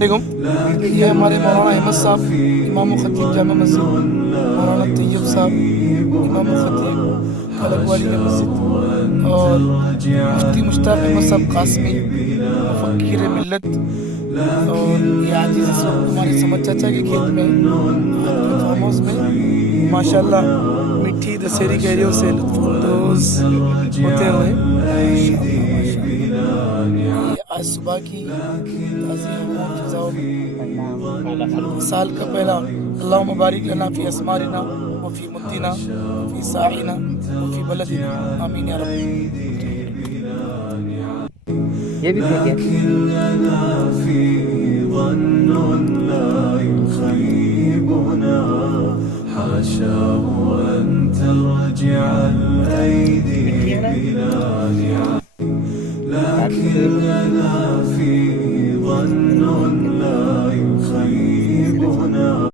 ये हमारे मौलाना अहमद साहब इमाम खतीब जामा मस्जिद, मौलाना तैयब साहब इमाम खतीब कलकवाली मस्जिद, और मुफ्ती मुश्ताक अहमद साहब कासमी फ़कीर मिल्लत। और ये आज इस वक्त हमारे समझ चाचा के खेत में फार्म हाउस में माशाल्लाह मीठी दशहरी कैरियों से लुत्फ़अंदोज़ होते हुए आज सुबह की ताज़ी हवा फ़िज़ाओं में साल का पहला अल्लाहुम्मा बारिक लना फ़ी अस्मारिना व फ़ी मुद्दिना व फ़ी साइना व फ़ी बलदिना आमीन या रब। ये भी फेंके حاشاه أن ترجع الأيام